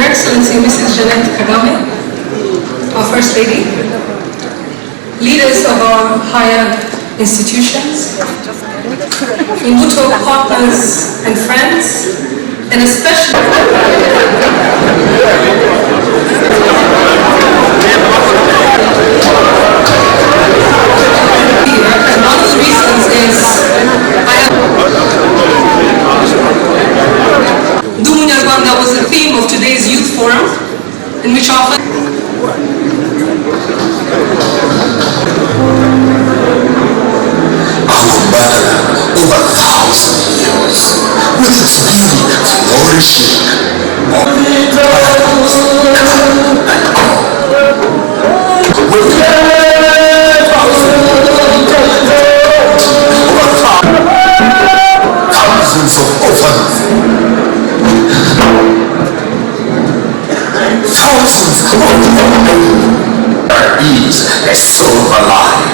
Your Excellency Mrs. Jeanette Kagame, our First Lady, leaders of our higher institutions, Imbuto partners and friends, and especially one of the reasons is that was the theme of today's youth forum, in which often over 1,000 years, with its beauty flourishing. Thousands of orphans, thousands of orphans. There is a silver line.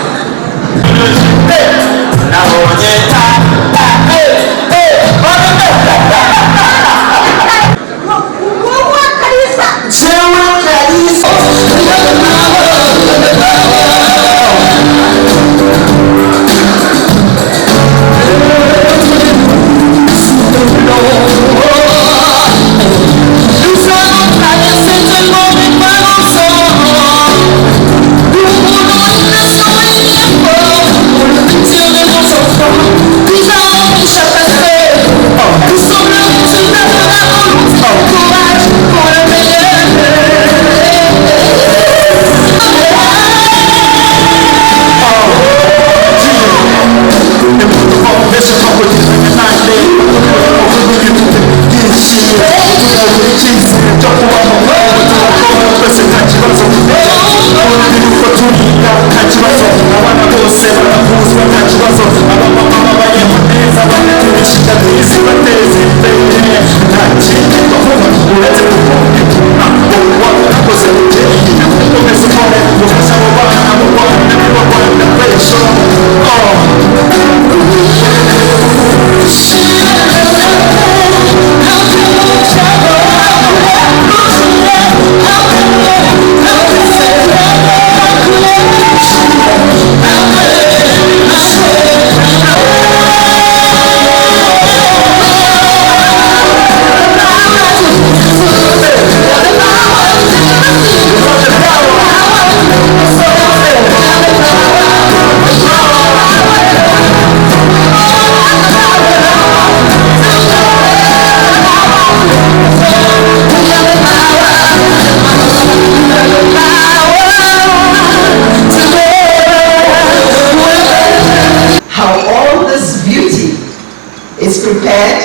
Prepared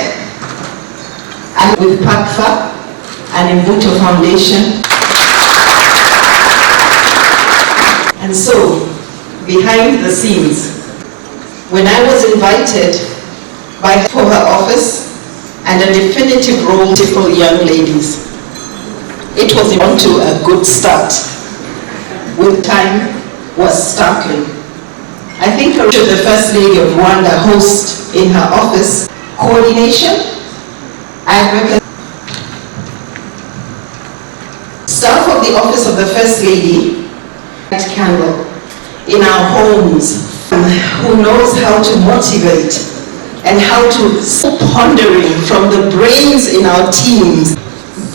and with PACFA and Imbuto Foundation. And so, behind the scenes, when I was invited for her office and a definitive role for young ladies, it was on to a good start. With time was startling. I think the First Lady of Rwanda host in her office coordination, advocate, staff of the Office of the First Lady, candle in our homes, who knows how to motivate and how to pondering from the brains in our teams,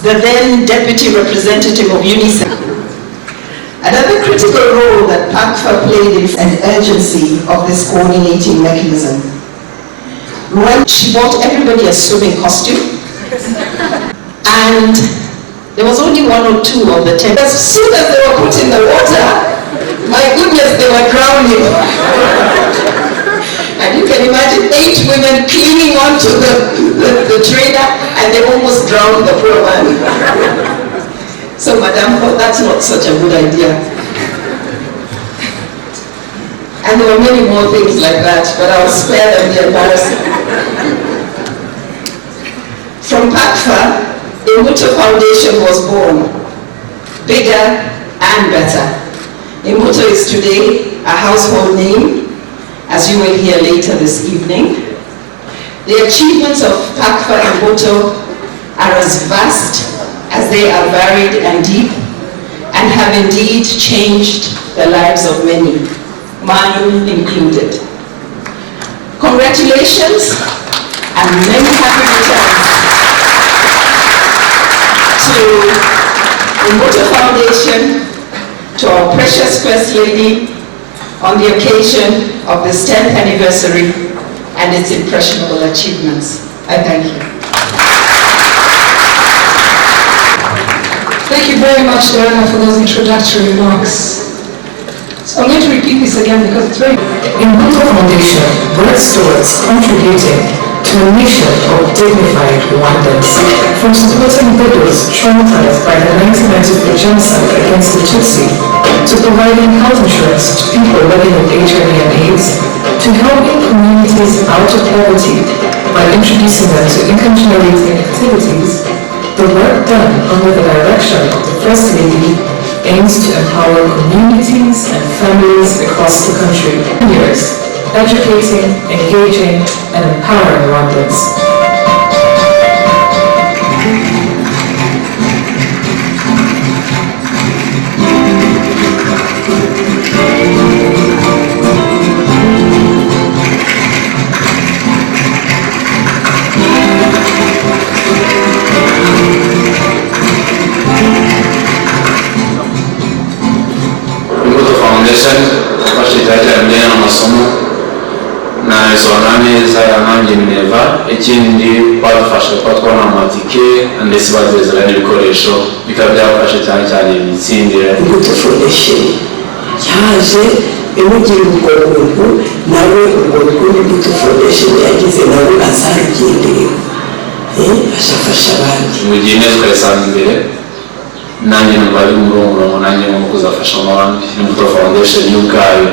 the then Deputy Representative of UNICEF. Another critical role that PACFA played is an urgency of this coordinating mechanism. When she bought everybody a swimming costume, and there was only one or two of the 10. As soon as they were put in the water, my goodness, they were drowning. And you can imagine 8 women clinging onto the trainer, and they almost drowned the poor man. So Madame thought that's not such a good idea. And there were many more things like that, but I'll spare them the embarrassment. From PACFA, Imbuto Foundation was born, bigger and better. Imbuto is today a household name, as you will hear later this evening. The achievements of PACFA and Imbuto are as vast as as they are varied and deep and have indeed changed the lives of many, mine included. Congratulations and many happy returns to Imbuto Foundation, to our precious First Lady on the occasion of this 10th anniversary and its impressionable achievements. I thank you. Thank you very much, Diana, for those introductory remarks. So I'm going to repeat this again because it's very... Imbuto Foundation works towards contributing to a nation of dignified Rwandans, from supporting widows traumatized by the 1994 genocide against the Tutsi, to providing health insurance to people living with HIV and AIDS, to helping communities out of poverty by introducing them to income-generating activities. The work done under the direction of the First Lady aims to empower communities and families across the country. Years, educating, engaging, and empowering Rwandans. Yafashe cyane n'amasomo na zona neza yanjye Mineva, ikindi badufasha kwa twabona amatike ndetse bazezera n'ibikoresho bikaba byafashe cyane imitsindire. Imbuto Foundation yaje imugira ubwo buntu nawe ubwo rukundo Imbuto Foundation yagize nawe azarugendeye ashafasha abandi mu gihe neza twasanga imbere nanjye numva ari umurongo nanjye mu kuzafasha abandi. Imbuto Foundation y'ubwayo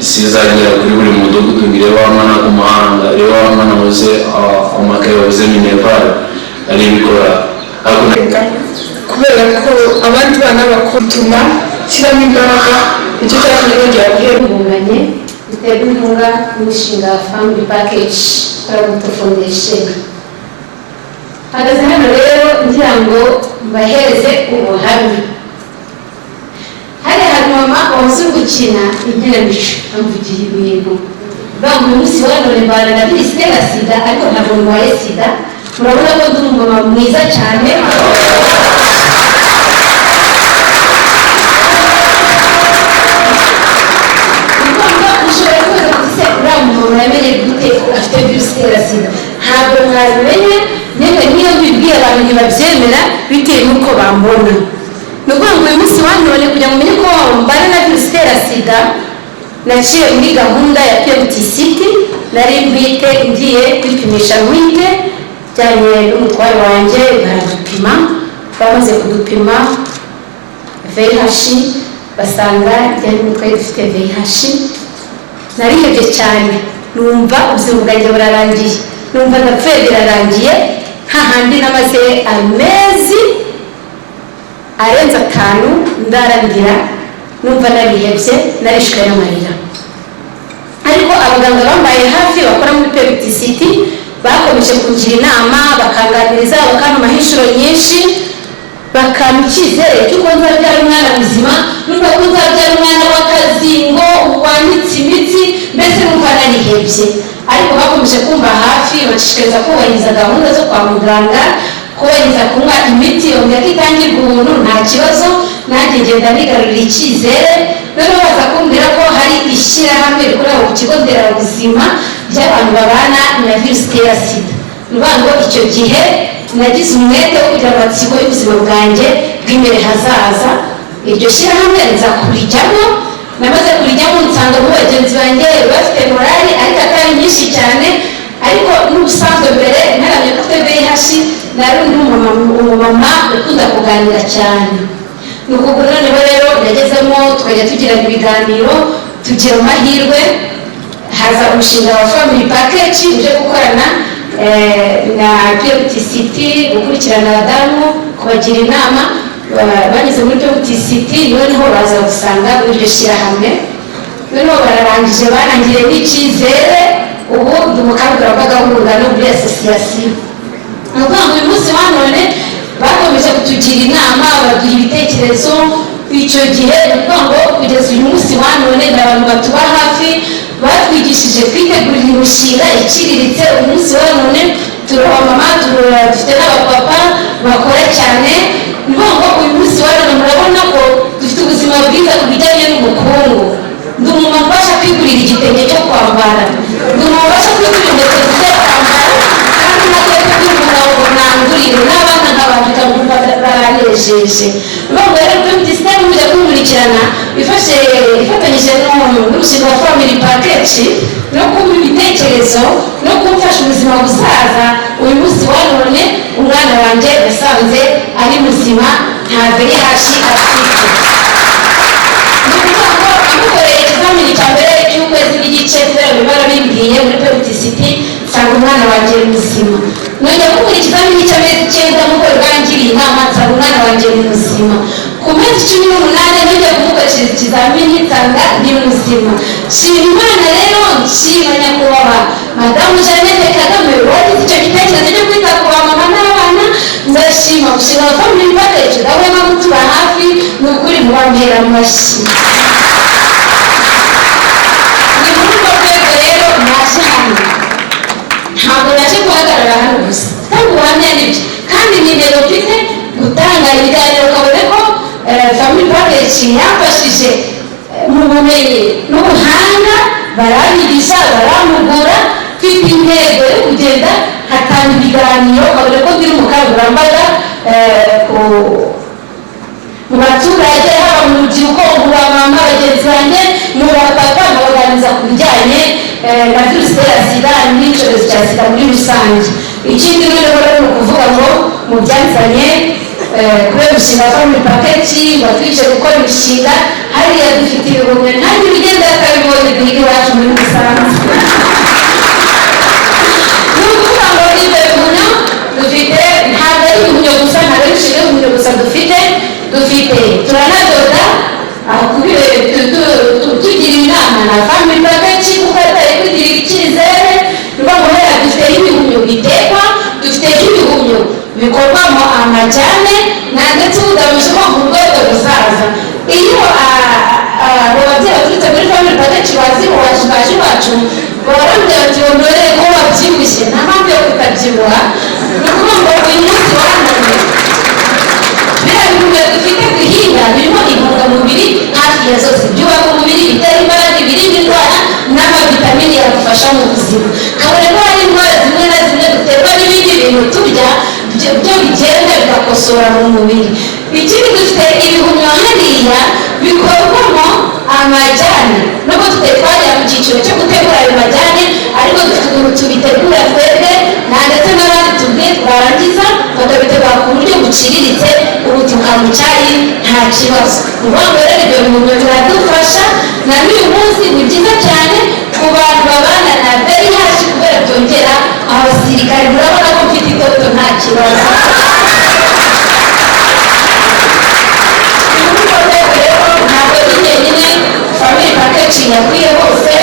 sizagera kuri buri mudugudu bireba abana ku muhanda, reba abana bose amakaye babuze Mineva ari bikora kubera ko abandi bana bakutuma kiramo imbaraga icyo cyatumye bagira ubunganye biterwa inkunga n'umushinga wa Family Package wa Imbuto Foundation. Hagaze hano rero ngira ngo mbahereze ubuhamya. Hari mama wahoze gukina inkinamico amuvugiye ibintu bamwe umunsi wa none mbana na Virisitera Sida ariko ntabwo ndwaye Sida. Murabona ko ndi umumama mwiza cyane. Uramenye gute afite Virisitera Sida? Ntabwo mwabimenye, nyine niyo mbibwiye abantu ntibabyemera bitewe n'uko bambona. Nukuvuga ngo uyu munsi wa none kugira ngo umenye ko mbana na Virisitera Sida, naciye muri gahunda ya PMTCT, nari mbite ngiye kwipimisha mwite cyane n'umutware wanjye baradupima. Bamaze kudupima VIH basanga cyane n'uko dufite VIH. Narihebye cyane, numva ubuzima bwanjye burarangiye, numva ndapfuye birarangiye. Hahandi namaze amezi arenze 5 ndarangira, numva narihebye, narishwe n'amarira. Ariko abaganga bambaye hafi bakora muri PMTCT bakomeje kungira inama, bakanganiriza, bakampa inshuro nyinshi, bakamukizere cyuko nzabyara umwana muzima, numva ko nzabyara umwana w'akazingo wanditse imitsi, mbese numva narihebye. Ariko bakomeje kumva hafi, bashishikariza kubahiriza gahunda zo kwa muganga, kubahiriza kunywa imiti yongera ko itangirwa ubuntu nta kibazo. Nanjye ngenda nigarurira icyizere, noneho baza kumbwira ko hari ishyirahamwe rikorera ku kigo nderabuzima ry'abantu babana na Virisitera Sida. Nuvuga ngo icyo gihe nagize umwete wo kugira amatsiko y'ubuzima bwanjye bw'imbere hazaza. Iryo shyirahamwe nza kurijyamo, namaze kurijyamo nsanga mu bagenzi banjye bafite morali ariko atari nyinshi cyane, ariko n'ubusanzwe mbere naramye ko VIH nari umumama ukunda kuganira cyane. Nuko noneho rero yagezemo twajya tugirana ibiganiro, tugira amahirwe haza umushinga wa Family Package uje gukorana na PMTCT gukurikirana abadamu, kubagira inama. Banyuze muri PMTCT noneho baza gusanga iryo shyirahamwe, noneho bararangije barangire n'icyizere. Ubu ndi umukangurambaga w'urungano muri association. Nukuvuga ngo uyu munsi wa none bakomeje kutugira inama baduha ibitekerezo. Icyo gihe nuko ngo kugeza uyu munsi wa none n'abantu batuba hafi batwigishije kwitegurira imishinga iciriritse. Umunsi wa none turoha mama dufite n'abapapa bakora cyane. Nuko ngo uyu munsi wa none murabona ko dufite ubuzima bwiza ku bijyanye n'ubukungu. Ndi umuntu ubasha kwigurira igitenge cyo kwambara, ndi umuntu ubasha kwigurira inkweto zo kwambara, kandi natwe tw'umugabo ngo nangurire n'abana nk'abantu bikamwumva baranejeje. Nubwo rero kuri sisiteme mujya kumurikirana ifatanyije n'umushinga wa family package no kumva ibitekerezo no kumfasha ubuzima busaza. Uyu munsi wa none umwana wanjye yasanze ari muzima, nta VIH afite. Amukoreye ikizamini cya mbere cy'ukwezi n'igice kubera bibara bimbwiye muri periodicity nsanga umwana wanjye muzima. Nongera gukora ikizamini cy'amezi 9 nk'uko bangiriye inama nsanga umwana wanjye muzima. Ku mezi 18 nongera kumukoresha ikizamini nsanga ni muzima. Shima Imana rero, nshima nyakubahwa Madamu Jeannette Kagame wagize icyo gitekerezo cyo kwita ku bamama n'abana. Ndashima gushinga family package ndabona mutuba hafi, ni ukuri mubambera amashyi. Ntabwo yaje guhagarara hano gusa kandi ubuhamya nibyo, kandi ni intego mfite gutanga ibiganiro. Kabone ko family package yafashije mu bumenyi n'ubuhanga, baranyigisha baramugura. Mfite intego yo kugenda hatanga ibiganiro, kabone ko biri umukangurambaga mu baturage, haba mu rubyiruko, mu bamama bagenzi banjye, mu bapapa, babaganiriza ku bijyanye na virusi itera sida n'icyorezo cya sida muri rusange. Ikindi rero ni ukuvuga ngo mu byanzanye kubera umushinga wa family package batwije gukora imishinga hariya dufite ibihumyo ntange bigenda akabibonye duhiga iwacu muri musanze. Ni ukuvuga ngo ibyo bihumyo dufite ntabwo ari ibihumyo gusa, ntabwo ari imishinga y'ibihumyo gusa dufite turanadoda tugira inama na family package kuko atari kugira icyizere. Niba ngo hera dufite ibihumyo bitekwa, dufite ibihumyo bikorwamo amajyane ndetse udamushyirwa mu rwego rusaza. Iyo abo babyeyi baturutse muri family package bazi baje iwacu barambwira bati wondorere ko wabyibushye, nta mpamvu yo kutabyibuha. Ni ukuvuga ngo uyu munsi wa none biriya bihumyo dufite guhinga birimo intungamubiri hafi ya zose, byubaka umubiri, bitera imbaraga, ibirinda indwara n'amavitamini yagufasha mu buzima. Kabone ko hari indwara zimwe na zimwe duterwa n'ibindi bintu turya byo bigenda bigakosora mu mubiri. Ikindi dufite ibihumyo hariya bikorwamo amajyane, nubwo tutari mu cyiciro cyo gutegura ayo majyane, ariko dufite ukuntu tubitegura twebwe ndetse n'abandi tubwe twarangiza bakabitegura ku buryo buciriritse, ubu tukanywa icyayi nta kibazo. Ni ukuvuga ngo rero ibyo bihumyo biradufasha na n'uyu munsi. Ni byiza cyane ku bantu babana na VIH kubera byongera abasirikare. Murabona ko mfite itoto nta kibazo. Ntabwo ari njyenyine family package yakwiye hose,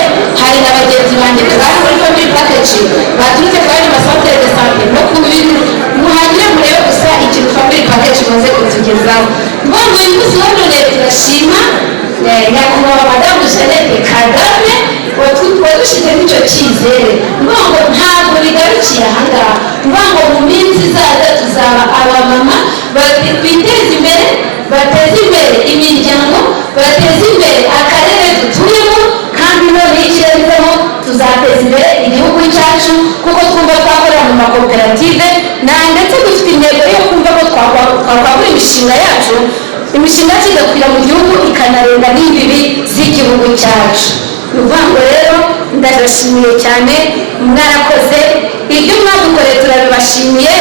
hari na bagenzi banjye bari muri family package baturutse kandi basantere de sante no ku bintu muhagire murebe gusa ikintu family package imaze kutugezaho. Nubwo uyu munsi wa none turashima nyakubahwa Madamu Jeannette Kagame wadushyizeho icyo cyizere. Nubwo ntabwo bigarukiye ahangaha, nubwo mu minsi izaza tuzaba abamama biteza imbere, bateza imbere imiryango, bateza imbere akarere dutuyemo, kandi none ikirezemo tuzateza imbere igihugu cyacu kuko twumva twakorera mu makoperative ndetse dufite intego yo kumva ko twakagura imishinga yacu, imishinga kigakwira mu gihugu ikanarenga n'imbibi z'igihugu cyacu. Ni ukuvuga ngo rero ndabashimiye cyane, mwarakoze ibyo mwadukoreye, turabibashimiye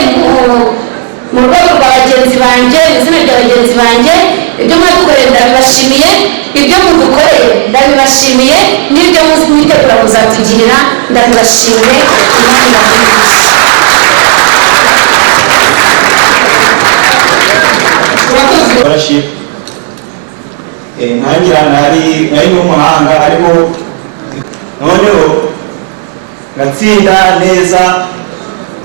mu rwego rwa bagenzi banjye, mu izina rya bagenzi banjye. Ibyo mwadukoreye ndabibashimiye, ibyo mudukoreye ndabibashimiye, n'ibyo mwitegura kuzatugirira ndabibashimiye. Scholarship ntangira nari n'umuhanga ariko noneho ngatsinda neza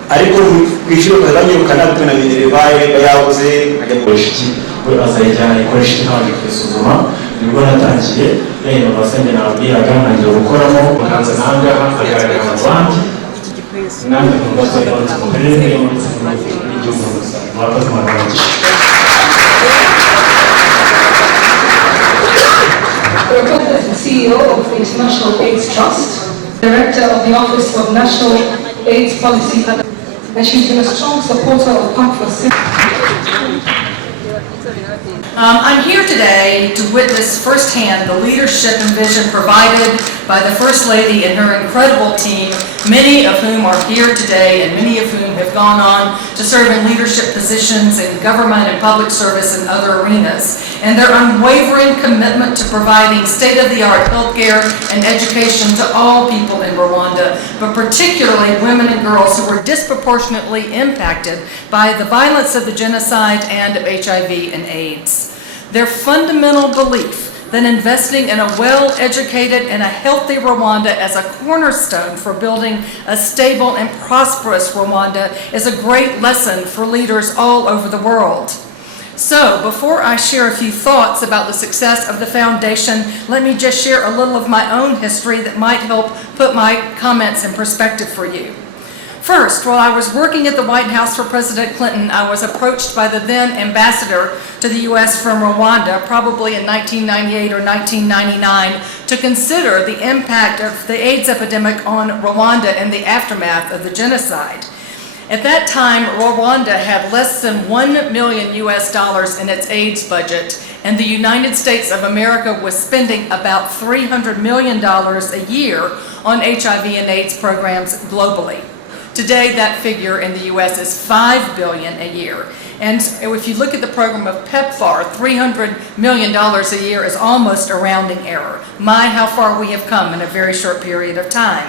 ariko kwishura kwa banyirukana butuna bibaye bayabuze ajya gukoresha iki we azayijyana ikoresha iki ntabwo kwisuzuma nibwo natangiye rero basenge nabwiraga ntangiye gukoramo bakanza nangaha agaragara mu bandi nange mu bazo y'abantu mu karere n'igihugu murakoze murakoze. The CEO of the International AIDS Trust, Director of the Office of National AIDS Policy, and she's been a strong supporter of Pump for Sin. I'm here today to witness firsthand the leadership and vision provided by the First Lady and her incredible team, many of whom are here today and many of whom have gone on to serve in leadership positions in government and public service and other arenas, and their unwavering commitment to providing state-of-the-art healthcare and education to all people in Rwanda, but particularly women and girls who were disproportionately impacted by the violence of the genocide and of HIV and AIDS. Their fundamental belief that investing in a well-educated and a healthy Rwanda as a cornerstone for building a stable and prosperous Rwanda is a great lesson for leaders all over the world. So, before I share a few thoughts about the success of the foundation, let me just share a little of my own history that might help put my comments in perspective for you. First, while I was working at the White House for President Clinton, I was approached by the then ambassador to the U.S. from Rwanda, probably in 1998 or 1999, to consider the impact of the AIDS epidemic on Rwanda and the aftermath of the genocide. At that time, Rwanda had less than $1 million in its AIDS budget, and the United States of America was spending about $300 million a year on HIV and AIDS programs globally. Today, that figure in the U.S. is $5 billion a year. And if you look at the program of PEPFAR, $300 million a year is almost a rounding error. My, how far we have come in a very short period of time.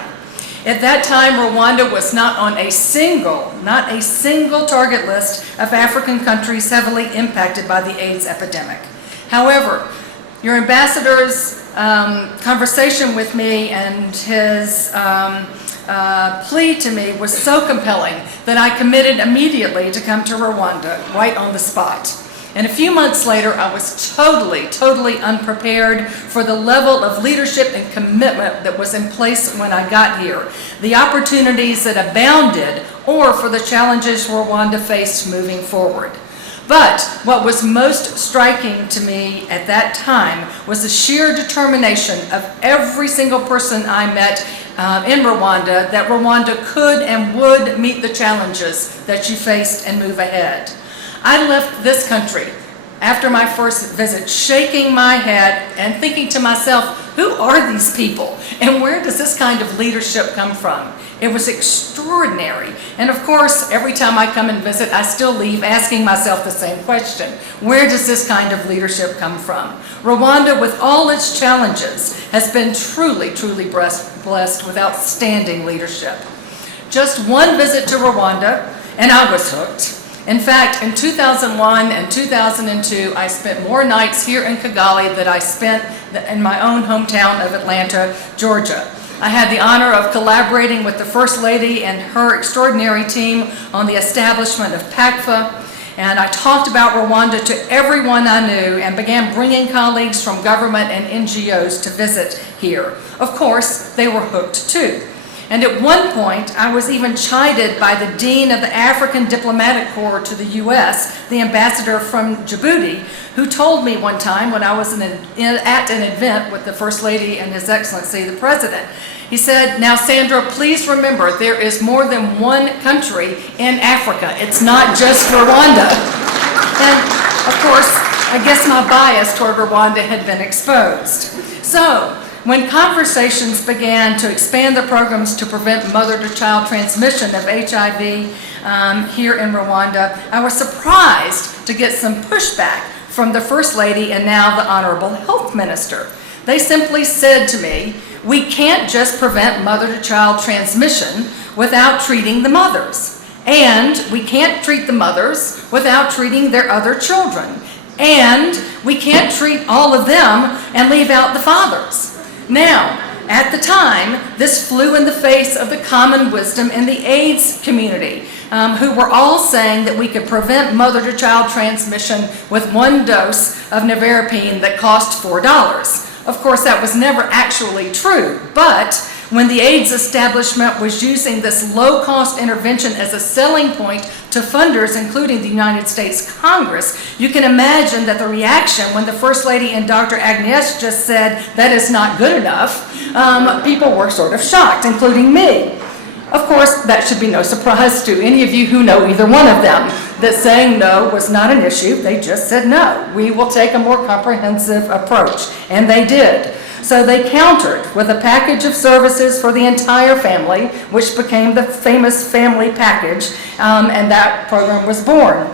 At that time, Rwanda was not on a single target list of African countries heavily impacted by the AIDS epidemic. However, your ambassador's conversation with me and his plea to me was so compelling that I committed immediately to come to Rwanda right on the spot. And a few months later, I was totally unprepared for the level of leadership and commitment that was in place when I got here, the opportunities that abounded, or for the challenges Rwanda faced moving forward. But what was most striking to me at that time was the sheer determination of every single person I met in Rwanda that Rwanda could and would meet the challenges that you faced and move ahead. I left this country after my first visit shaking my head and thinking to myself, who are these people and where does this kind of leadership come from? It was extraordinary. And of course, every time I come and visit, I still leave asking myself the same question. Where does this kind of leadership come from? Rwanda, with all its challenges, has been truly blessed with outstanding leadership. Just one visit to Rwanda, and I was hooked. In fact, in 2001 and 2002, I spent more nights here in Kigali than I spent in my own hometown of Atlanta, Georgia. I had the honor of collaborating with the First Lady and her extraordinary team on the establishment of PACFA, and I talked about Rwanda to everyone I knew and began bringing colleagues from government and NGOs to visit here. Of course, they were hooked too. And at one point, I was even chided by the Dean of the African Diplomatic Corps to the U.S., the ambassador from Djibouti, who told me one time when I was at an event with the First Lady and His Excellency, the President, he said, now Sandra, please remember there is more than one country in Africa. It's not just Rwanda. And of course, I guess my bias toward Rwanda had been exposed. So, when conversations began to expand the programs to prevent mother-to-child transmission of HIV here in Rwanda, I was surprised to get some pushback from the First Lady and now the Honorable Health Minister. They simply said to me, we can't just prevent mother-to-child transmission without treating the mothers. And we can't treat the mothers without treating their other children. And we can't treat all of them and leave out the fathers. Now, At the time, this flew in the face of the common wisdom in the AIDS community, who were all saying that we could prevent mother-to-child transmission with one dose of nevirapine that cost $4. Of course, that was never actually true, but when the AIDS establishment was using this low-cost intervention as a selling point to funders, including the United States Congress, you can imagine that the reaction when the First Lady and Dr. Agnes just said, that is not good enough, people were sort of shocked, including me. Of course, that should be no surprise to any of you who know either one of them, that saying no was not an issue. They just said no. We will take a more comprehensive approach, and they did. So they countered with a package of services for the entire family, which became the famous family package, and that program was born.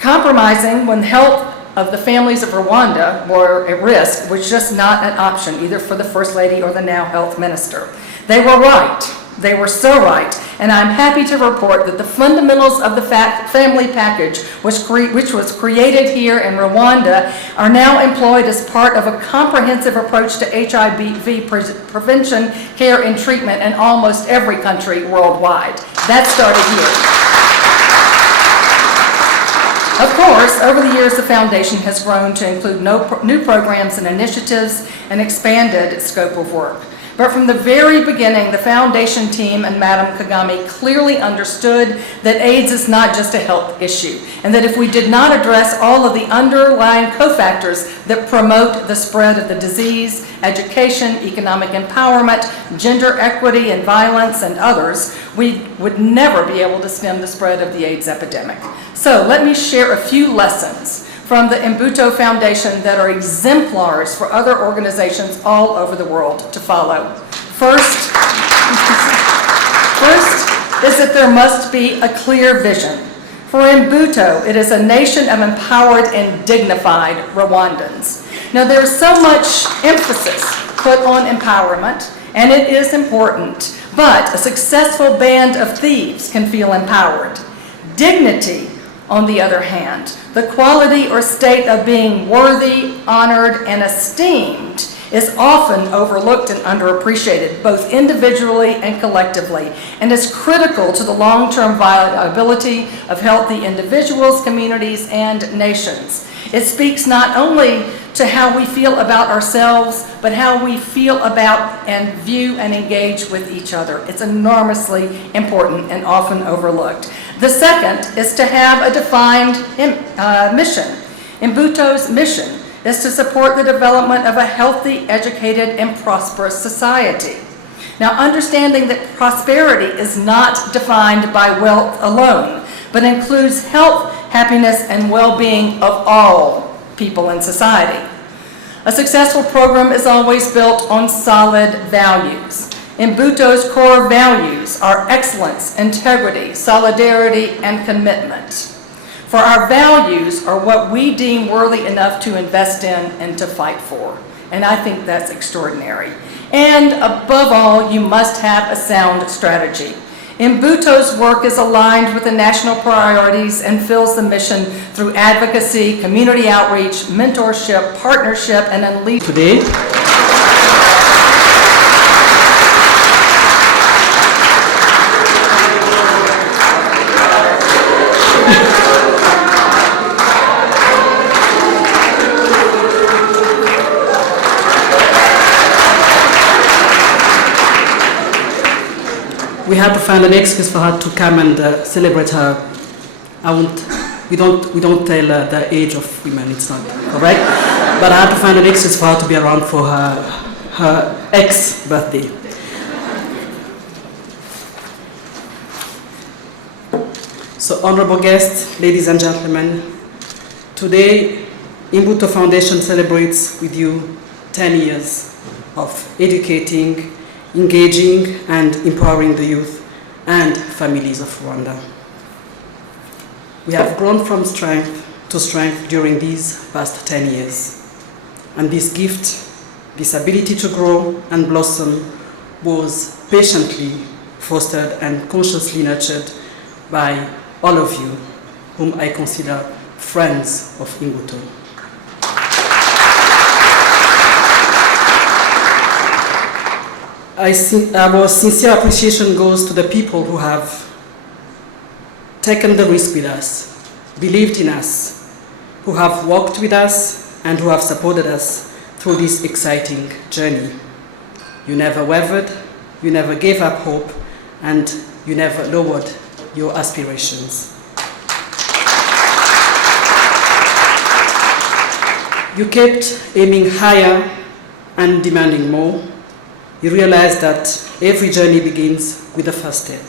Compromising when health of the families of Rwanda were at risk was just not an option, either for the First Lady or the now Health Minister. They were right. They were so right, and I'm happy to report that the fundamentals of the family package, which was created here in Rwanda, are now employed as part of a comprehensive approach to HIV prevention, care, and treatment in almost every country worldwide. That started here. Of course, over the years, the foundation has grown to include new programs and initiatives and expanded its scope of work. But from the very beginning, the foundation team and Madam Kagame clearly understood that AIDS is not just a health issue, and that if we did not address all of the underlying cofactors that promote the spread of the disease, education, economic empowerment, gender equity and violence, and others, we would never be able to stem the spread of the AIDS epidemic. So let me share a few lessons from the Imbuto Foundation that are exemplars for other organizations all over the world to follow. First is that there must be a clear vision. For Imbuto, it is a nation of empowered and dignified Rwandans. Now, there's so much emphasis put on empowerment, and it is important, but a successful band of thieves can feel empowered. Dignity, on the other hand, the quality or state of being worthy, honored, and esteemed is often overlooked and underappreciated, both individually and collectively, and is critical to the long-term viability of healthy individuals, communities, and nations. It speaks not only to how we feel about ourselves, but how we feel about and view and engage with each other. It's enormously important and often overlooked. The second is to have a defined mission. Imbuto's mission is to support the development of a healthy, educated, and prosperous society. Now, understanding that prosperity is not defined by wealth alone, but includes health, happiness, and well-being of all people in society. A successful program is always built on solid values. Imbuto's core values are excellence, integrity, solidarity, and commitment. For our values are what we deem worthy enough to invest in and to fight for. And I think that's extraordinary. And above all, you must have a sound strategy. Imbuto's work is aligned with the national priorities and fills the mission through advocacy, community outreach, mentorship, partnership, and unleashing. Today, we had to find an excuse for her to come and celebrate her. We don't tell the age of women, it's not correct. But I had to find an excuse for her to be around for her ex-birthday. So, honorable guests, ladies and gentlemen, today Imbuto Foundation celebrates with you 10 years of educating, engaging, and empowering the youth and families of Rwanda. We have grown from strength to strength during these past 10 years. And this gift, this ability to grow and blossom, was patiently fostered and consciously nurtured by all of you, whom I consider friends of Imbuto. our sincere appreciation goes to the people who have taken the risk with us, believed in us, who have walked with us, and who have supported us through this exciting journey. You never wavered, you never gave up hope, and you never lowered your aspirations. You kept aiming higher and demanding more. You realized that every journey begins with the first step.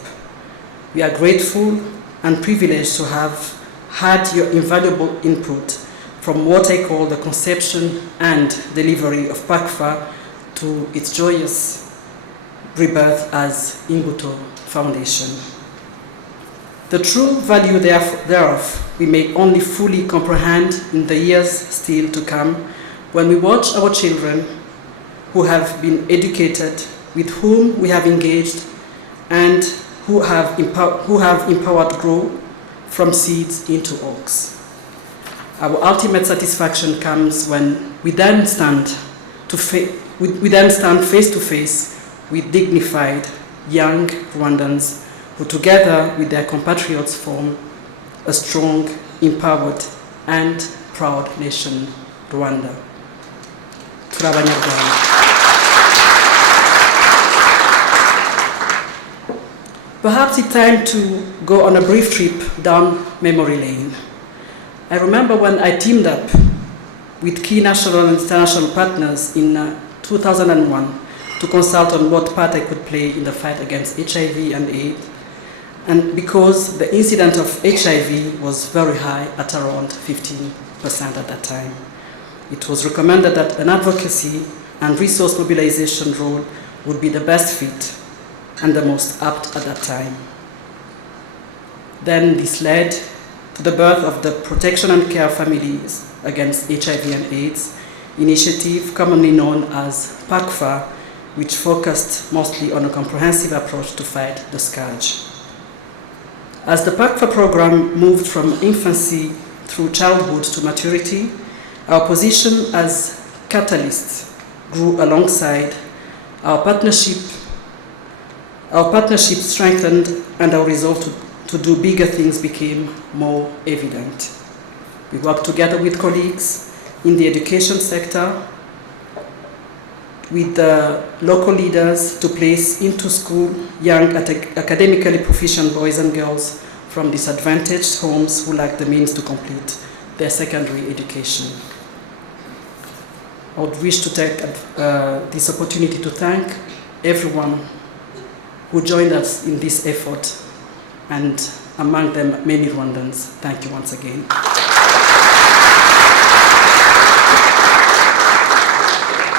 We are grateful and privileged to have had your invaluable input from what I call the conception and delivery of PACFA to its joyous rebirth as Imbuto Foundation. The true value thereof we may only fully comprehend in the years still to come when we watch our children who have been educated, with whom we have engaged, and who have empowered grow from seeds into oaks. Our ultimate satisfaction comes when we then stand face to face with dignified young Rwandans who together with their compatriots form a strong, empowered, and proud nation, Rwanda. Turabanyarwanda. Perhaps it's time to go on a brief trip down memory lane. I remember when I teamed up with key national and international partners in 2001 to consult on what part I could play in the fight against HIV and AIDS. And because the incidence of HIV was very high at around 15% at that time, it was recommended that an advocacy and resource mobilization role would be the best fit and the most apt at that time. Then this led to the birth of the Protection and Care Families Against HIV and AIDS initiative, commonly known as PACFA, which focused mostly on a comprehensive approach to fight the scourge. As the PACFA program moved from infancy through childhood to maturity, our position as catalysts grew alongside. Our partnership strengthened, and our resolve to do bigger things became more evident. We worked together with colleagues in the education sector, with the local leaders to place into school young academically proficient boys and girls from disadvantaged homes who lack the means to complete their secondary education. I would wish to take this opportunity to thank everyone who joined us in this effort, and among them many Rwandans. Thank you once again.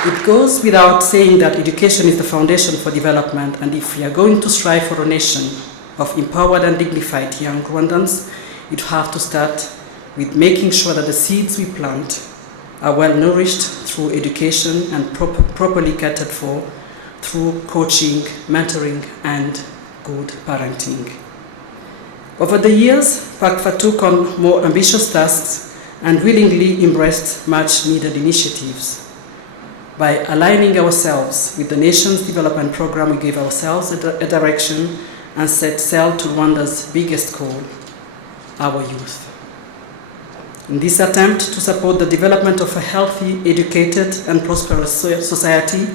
It goes without saying that education is the foundation for development, and if we are going to strive for a nation of empowered and dignified young Rwandans, it have to start with making sure that the seeds we plant are well nourished through education and properly catered for through coaching, mentoring, and good parenting. Over the years, PACFA took on more ambitious tasks and willingly embraced much needed initiatives. By aligning ourselves with the nation's development program, we gave ourselves a direction and set sail to Rwanda's biggest goal, our youth. In this attempt to support the development of a healthy, educated, and prosperous society,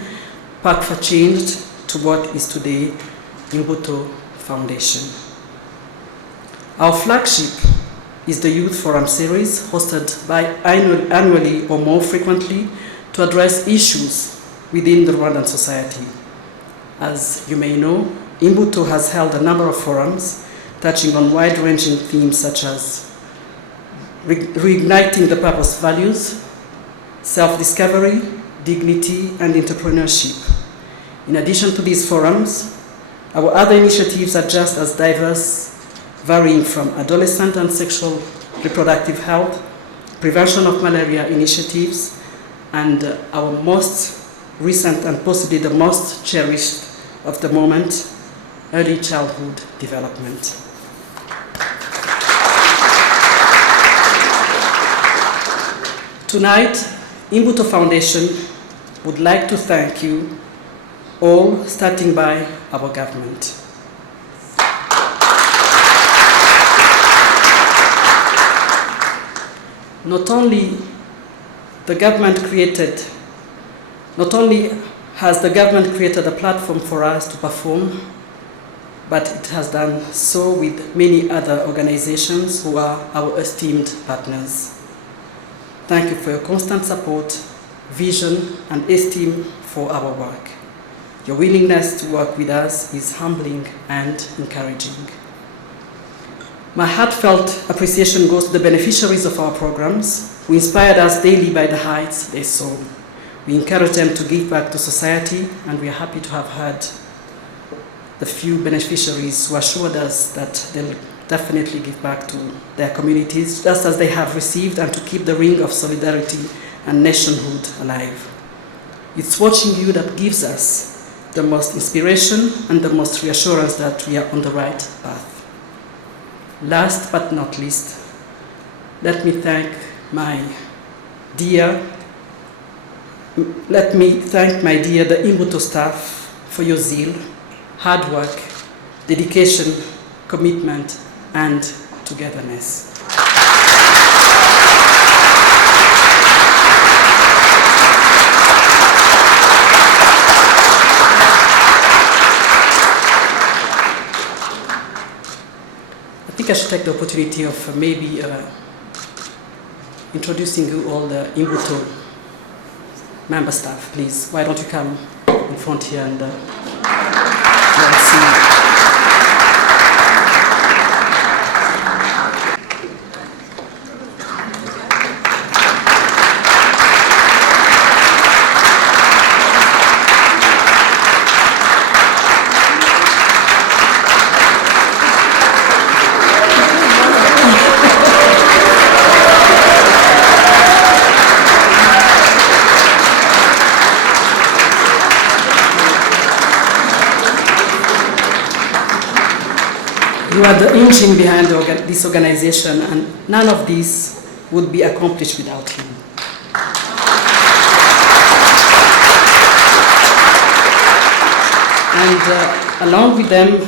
PACFA changed to what is today Imbuto Foundation. Our flagship is the Youth Forum series, hosted annually or more frequently to address issues within the Rwandan society. As you may know, Imbuto has held a number of forums touching on wide-ranging themes such as reigniting the purpose values, self-discovery, dignity, and entrepreneurship. In addition to these forums, our other initiatives are just as diverse, varying from adolescent and sexual reproductive health, prevention of malaria initiatives, and our most recent and possibly the most cherished of the moment, early childhood development. Tonight, Imbuto Foundation would like to thank you all starting by our government. Not only has the government created a platform for us to perform, but it has done so with many other organizations who are our esteemed partners. Thank you for your constant support, vision, and esteem for our work. Your willingness to work with us is humbling and encouraging. My heartfelt appreciation goes to the beneficiaries of our programs who inspired us daily by the heights they saw. We encourage them to give back to society, and we are happy to have heard the few beneficiaries who assured us that they'll definitely give back to their communities, just as they have received, and to keep the ring of solidarity and nationhood alive. It's watching you that gives us the most inspiration and the most reassurance that we are on the right path. Last but not least, let me thank my dear the Imbuto staff for your zeal, hard work, dedication, commitment, and togetherness. I think I should take the opportunity of maybe introducing you all the Imbuto member staff, please. Why don't you come in front here and let's see. You are the engine behind this organization, and none of this would be accomplished without you. And along with them,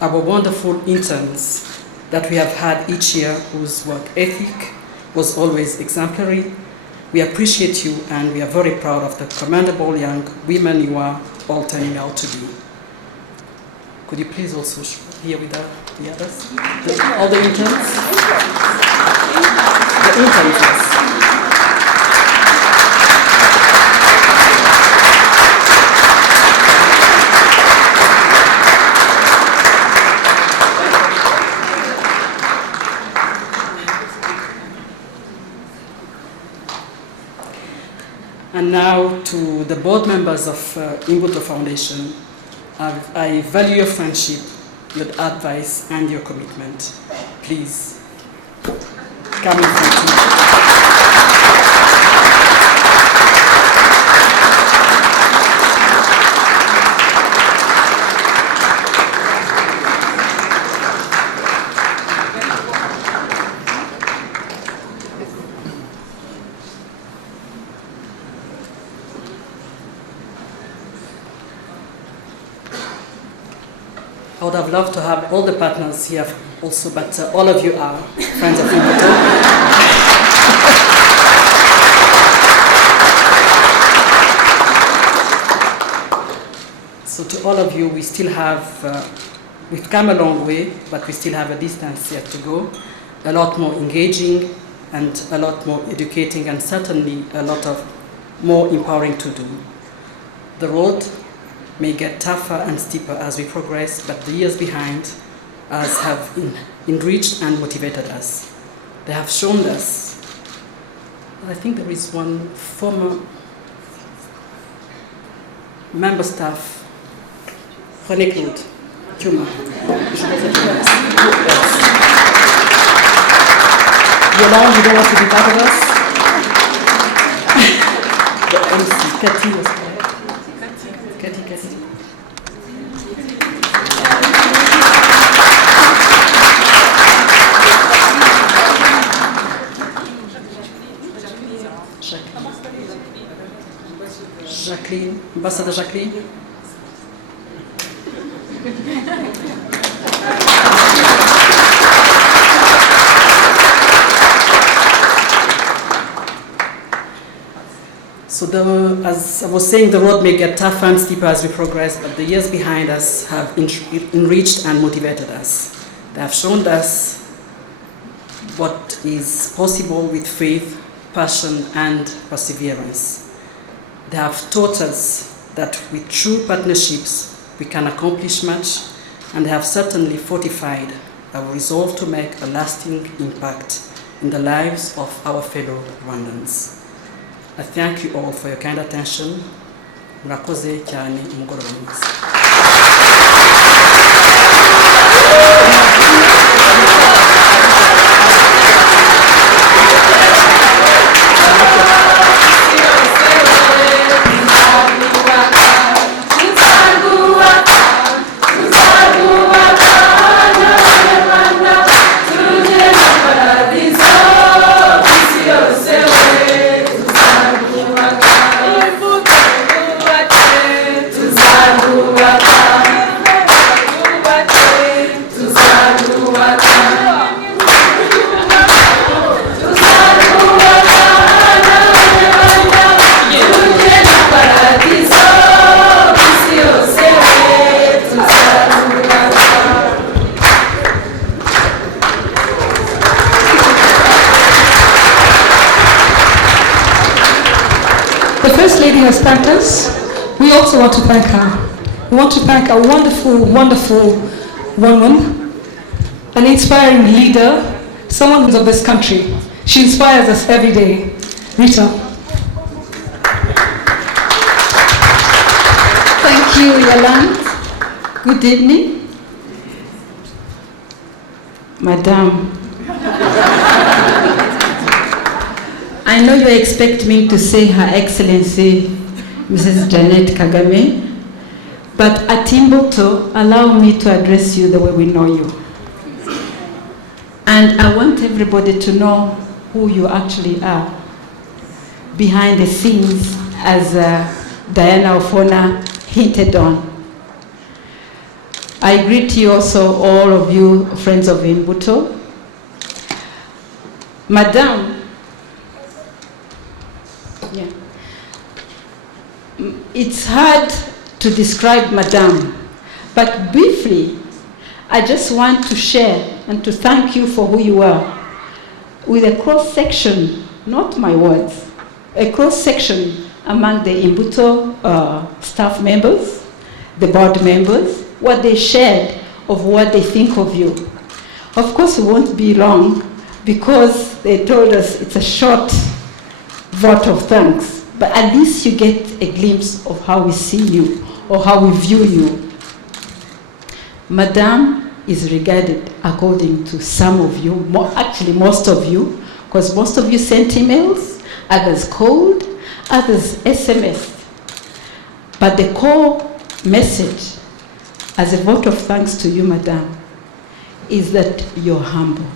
our wonderful interns that we have had each year, whose work ethic was always exemplary. We appreciate you, and we are very proud of the commendable young women you are all turning out to be. Could you please also here with the others? All the interns? The interns, yes. And now to the board members of Imbuto Foundation. I value your friendship, your advice, and your commitment. Please, come in front of me. I would have loved to have all the partners here also, but all of you are friends of Imbuto. So to all of you, we still have, we've come a long way, but we still have a distance yet to go. A lot more engaging and a lot more educating, and certainly a lot of more empowering to do. The road may get tougher and steeper as we progress, but the years behind us have enriched and motivated us. They have shown us, I think there is one former member staff, René Claude, Juma. Yolande, you don't want to be part of us? The MC, Cathy was there. Cathy. Jacqueline, Ambassador Jacqueline. So as I was saying, the road may get tougher and steeper as we progress, but the years behind us have enriched and motivated us. They have shown us what is possible with faith, passion, and perseverance. They have taught us that with true partnerships, we can accomplish much, and they have certainly fortified our resolve to make a lasting impact in the lives of our fellow Rwandans. I thank you all for your kind attention. Murakoze cyane umugoroba mwiza. The First Lady has thanked us. We also want to thank her. We want to thank a wonderful, wonderful woman, an inspiring leader, someone who's of this country. She inspires us every day. Rita. Thank you, Yolande. Good evening. Madam, I know you expect me to say Her Excellency Mrs. Janet Kagame, but at Imbuto, allow me to address you the way we know you. And I want everybody to know who you actually are behind the scenes, as Diana Ofona hinted on. I greet you also, all of you friends of Imbuto. Madam, yeah. It's hard to describe Madam, but briefly, I just want to share and to thank you for who you are. With a cross-section, not my words, a cross-section among the Imbuto staff members, the board members, what they shared of what they think of you. Of course, it won't be long because they told us it's a short vote of thanks, but at least you get a glimpse of how we see you or how we view you. Madam is regarded, according to some of you, actually most of you, because most of you sent emails, others called, others SMS. But the core message, as a vote of thanks to you, Madam, is that you're humble.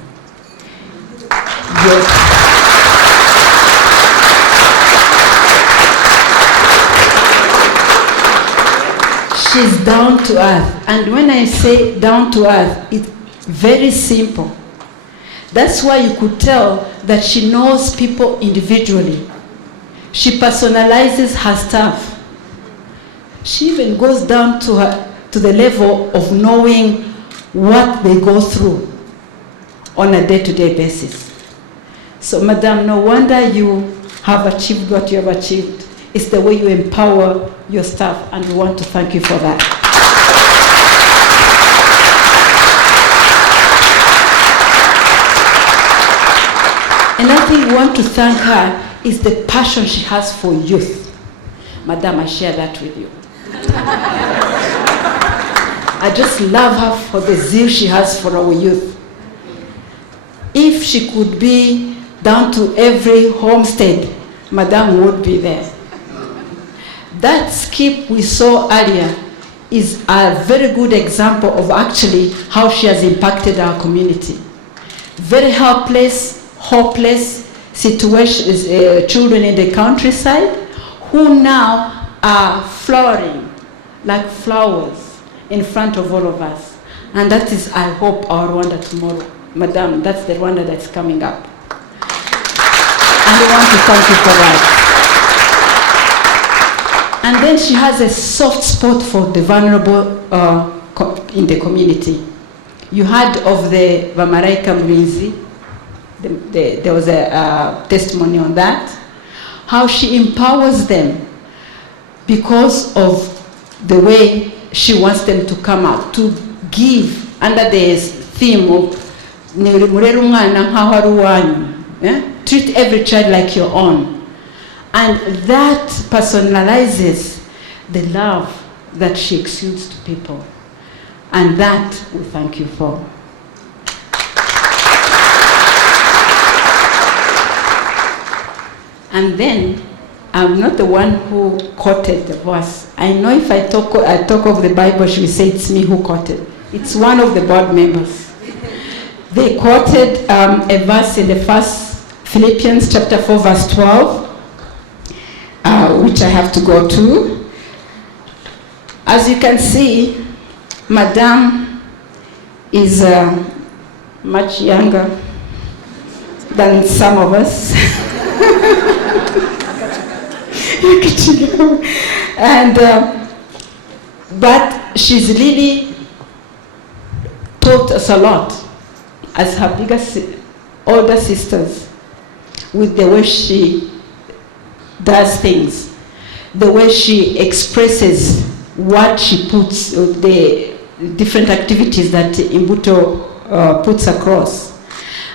She's down to earth. And when I say down to earth, it's very simple. That's why you could tell that she knows people individually. She personalizes her staff. She even goes down to the level of knowing what they go through on a day-to-day basis. So, Madam, no wonder you have achieved what you have achieved. It's the way you empower your staff, and we want to thank you for that. Another thing we want to thank her is the passion she has for youth. Madam, I share that with you. I just love her for the zeal she has for our youth. If she could be down to every homestead, Madam would be there. That skip we saw earlier is a very good example of actually how she has impacted our community. Very helpless, hopeless situations, children in the countryside who now are flowering like flowers in front of all of us. And that is, I hope, our Rwanda tomorrow. Madam, that's the Rwanda that's coming up. And we want to thank you for that. And then she has a soft spot for the vulnerable in the community. You heard of the Vamaraika Mrinzi. There was a testimony on that. How she empowers them because of the way she wants them to come out, to give under the theme of treat every child like your own. And that personalizes the love that she exudes to people. And that we thank you for. And then, I'm not the one who quoted the verse. I know if I talk of the Bible, she will say it's me who quoted. It's one of the board members. They quoted a verse in the first Philippians chapter 4, verse 12, which I have to go to. As you can see, Madame is much younger than some of us. And but she's really taught us a lot as her older sisters, with the way she does things, the way she expresses what she puts, the different activities that Imbuto puts across.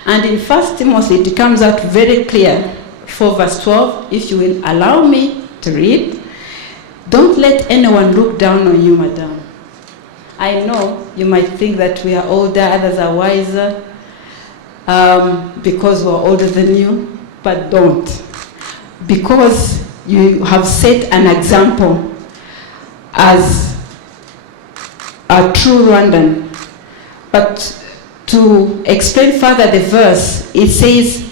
And in 1 Timothy, it comes out very clear, 4 verse 12, if you will allow me to read. Don't let anyone look down on you, madam. I know you might think that we are older, others are wiser, because we're older than you, but don't. Because you have set an example as a true Rwandan. But to explain further the verse, it says,